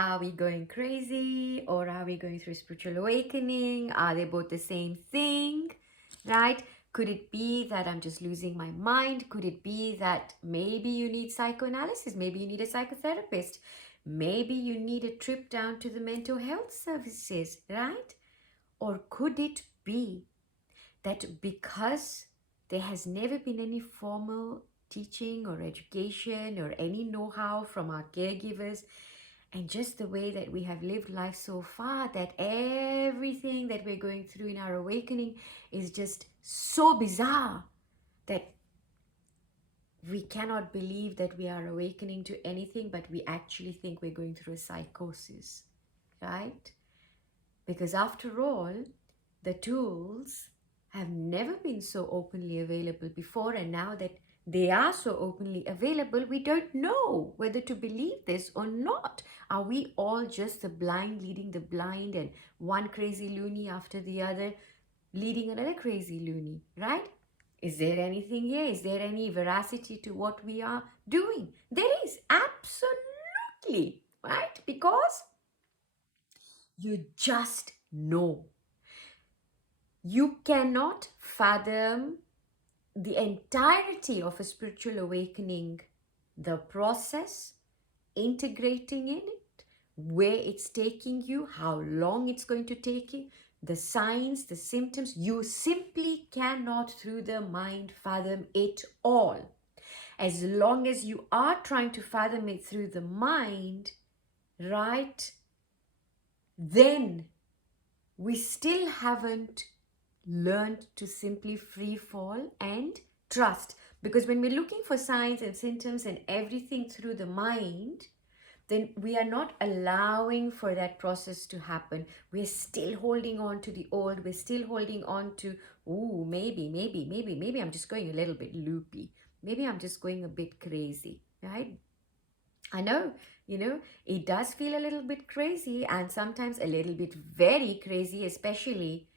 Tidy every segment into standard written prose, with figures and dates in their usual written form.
Are we going crazy or are we going through spiritual awakening? Are they both the same thing, right? Could it be that I'm just losing my mind? Could it be that maybe you need psychoanalysis? Maybe you need a psychotherapist. Maybe you need a trip down to the mental health services, right? Or could it be that because there has never been any formal teaching or education or any know-how from our caregivers, and just the way that we have lived life so far, that everything that we're going through in our awakening is just so bizarre that we cannot believe that we are awakening to anything, but we actually think we're going through a psychosis, right? Because after all, the tools have never been so openly available before, and now that they are so openly available, we don't know whether to believe this or not. Are we all just the blind leading the blind, and one crazy loony after the other leading another crazy loony, right? Is there anything here? Is there any veracity to what we are doing? There is, absolutely, right? Because you just know. You cannot fathom the entirety of a spiritual awakening, the process, integrating in it, where it's taking you, how long it's going to take you, the signs, the symptoms. You simply cannot, through the mind, fathom it all. As long as you are trying to fathom it through the mind, right, then we still haven't learned to simply free fall and trust. Because when we're looking for signs and symptoms and everything through the mind, then we are not allowing for that process to happen. We're still holding on to the old. We're still holding on to, ooh, maybe I'm just going a little bit loopy. Maybe I'm just going a bit crazy, right? I know, it does feel a little bit crazy and sometimes a little bit very crazy, especially,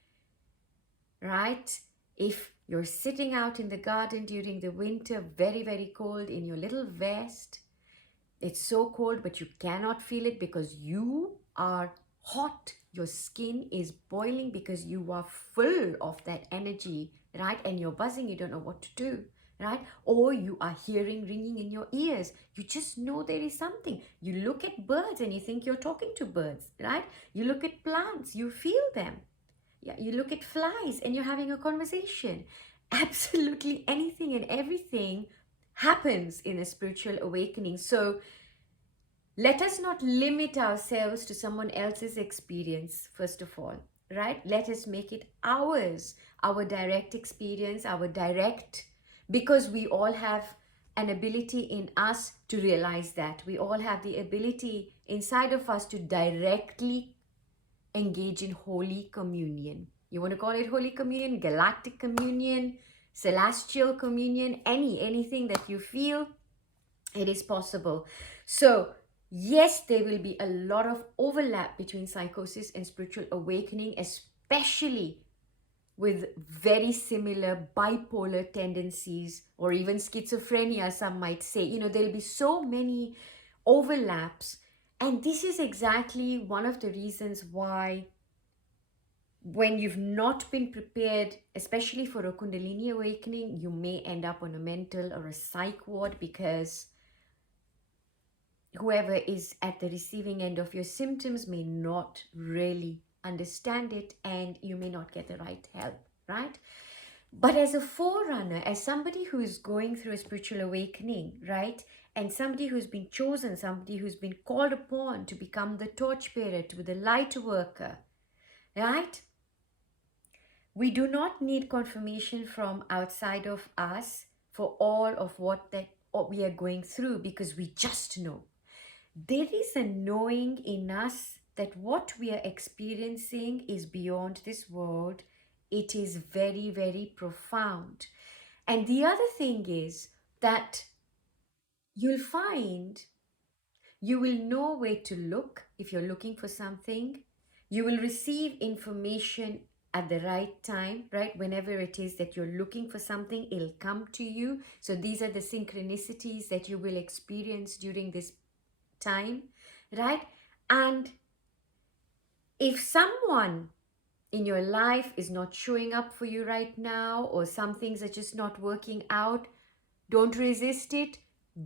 right? If you're sitting out in the garden during the winter, very, very cold, in your little vest, it's so cold, but you cannot feel it because you are hot. Your skin is boiling because you are full of that energy, right? And you're buzzing, you don't know what to do, right? Or you are hearing ringing in your ears. You just know there is something. You look at birds and you think you're talking to birds, right? You look at plants, you feel them. Yeah, you look at flies and you're having a conversation. Absolutely anything and everything happens in a spiritual awakening. So let us not limit ourselves to someone else's experience, first of all, right? Let us make it ours, our direct experience, our direct, because we all have an ability in us to realize that. We all have the ability inside of us to directly engage in Holy Communion. You want to call it Holy Communion, Galactic Communion, Celestial Communion, anything that you feel, it is possible. So yes, there will be a lot of overlap between psychosis and spiritual awakening, especially with very similar bipolar tendencies or even schizophrenia, some might say. There'll be so many overlaps. And this is exactly one of the reasons why, when you've not been prepared, especially for a Kundalini awakening, you may end up on a mental or a psych ward, because whoever is at the receiving end of your symptoms may not really understand it, and you may not get the right help, right? But as a forerunner, as somebody who is going through a spiritual awakening, right, and somebody who's been chosen, somebody who's been called upon to become the torchbearer, to be the light worker, right? We do not need confirmation from outside of us for all of what we are going through, because we just know. There is a knowing in us that what we are experiencing is beyond this world. It is very, very profound. And the other thing is that you'll find you will know where to look if you're looking for something. You will receive information at the right time, right? Whenever it is that you're looking for something, it'll come to you. So these are the synchronicities that you will experience during this time, right? And if someone in your life is not showing up for you right now, or some things are just not working out, don't resist it.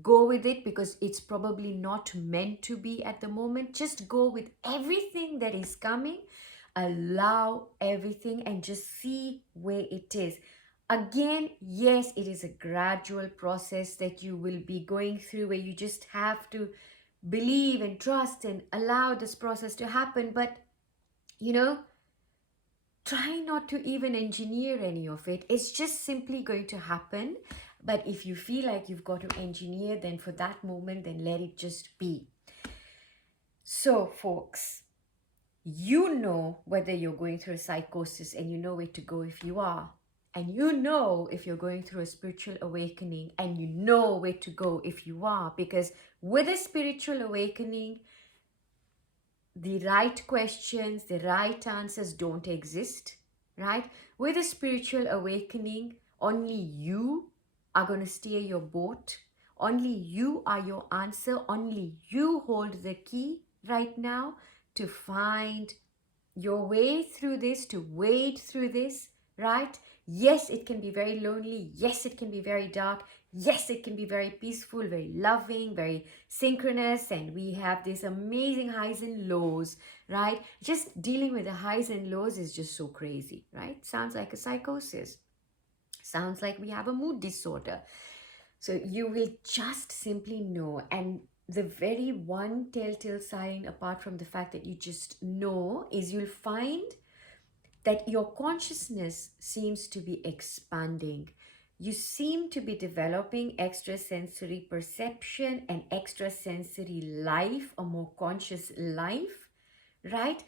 Go with it, because it's probably not meant to be at the moment. Just go with everything that is coming. Allow everything and just see where it is. Again, yes, it is a gradual process that you will be going through, where you just have to believe and trust and allow this process to happen. But, you know, try not to even engineer any of it. It's just simply going to happen. But if you feel like you've got to engineer, then for that moment, then let it just be. So, folks, you know whether you're going through a psychosis, and you know where to go if you are. And you know if you're going through a spiritual awakening, and you know where to go if you are. Because with a spiritual awakening, the right questions, the right answers don't exist, right? With a spiritual awakening, only you are going to steer your boat. Only you are your answer. Only you hold the key right now to find your way through this, to wade through this, right? Yes, it can be very lonely. Yes, it can be very dark. Yes, it can be very peaceful, very loving, very synchronous. And we have these amazing highs and lows, right? Just dealing with the highs and lows is just so crazy, right? Sounds like a psychosis. Sounds like we have a mood disorder. So you will just simply know. And the very one telltale sign, apart from the fact that you just know, is you'll find that your consciousness seems to be expanding. You seem to be developing extrasensory perception and extrasensory life, a more conscious life, right?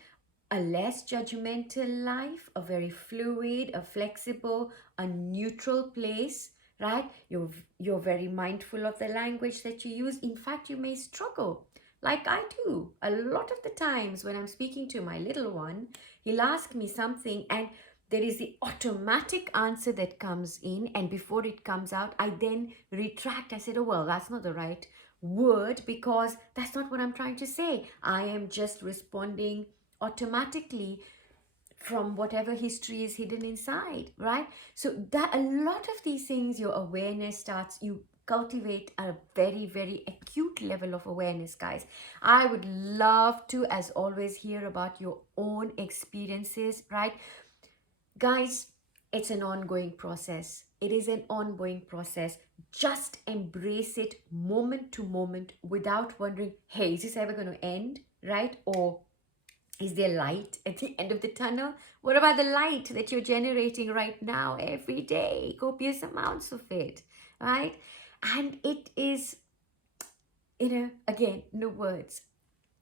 A less judgmental life, a very fluid, a flexible, a neutral place, right? You're very mindful of the language that you use. In fact, you may struggle, like I do. A lot of the times when I'm speaking to my little one, he'll ask me something, and there is the automatic answer that comes in, and before it comes out, I then retract. I said, oh, well, that's not the right word, because that's not what I'm trying to say. I am just responding automatically from whatever history is hidden inside, right? So that a lot of these things, your awareness starts, you cultivate a very, very acute level of awareness, guys. I would love to, as always, hear about your own experiences, right? Guys, it's an ongoing process. It is an ongoing process. Just embrace it moment to moment without wondering, hey, is this ever going to end, right? Or is there light at the end of the tunnel? What about the light that you're generating right now every day? Copious amounts of it, right? And it is, again, no words,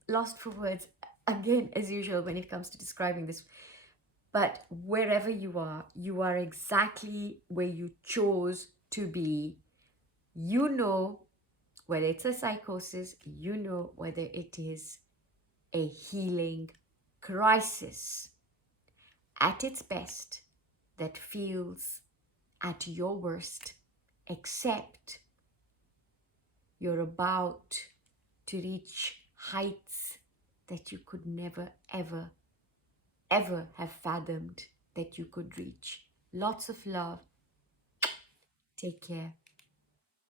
lost for words, again, as usual, when it comes to describing this. But wherever you are exactly where you chose to be. You know whether it's a psychosis, you know whether it is a healing crisis at its best that feels at your worst, except you're about to reach heights that you could never, ever, ever have fathomed that you could reach. Lots of love. Take care.